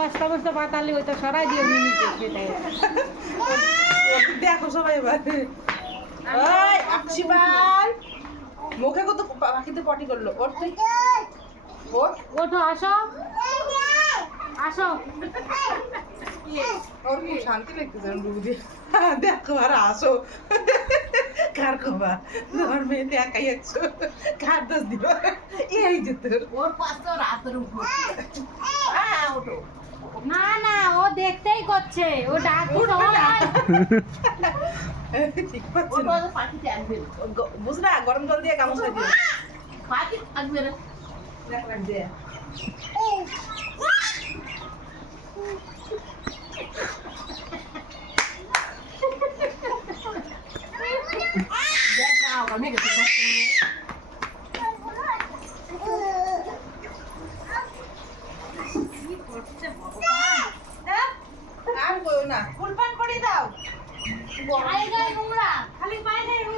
বস্তা বস্তা পাতালে ওইটা সরাই দিও মিনিটে সেটাই দেখো সবাই এবার ওই আকশিবাল মুখে কত পাখিতে পটি করলো ওর তুই ওর ওঠো আসো আসো ওর খুব শান্তি লাগতেছে ডুবু দিয়ে দেখো আর আসো কার খবা তোমার মেয়েতে একাই একশো কার দোষ দিব এই যে তোর ওর পাশে রাতের উপর হ্যাঁ ওঠো না না ও দেখতেই করছে ও ডাকু ঠিক পাচ্ছে ওর না পাশে পাখিতে আসবে বুঝ না গরম জল দিয়ে গামছা দিয়ে পাখি থাকবে না দেখ রাখ দিয়ে দেখ না ওখানে গেছে আর কইও না ফুলপান করে দাও পায়ে গায়ে নোংরা খালি পায়ে গায়ে নোংরা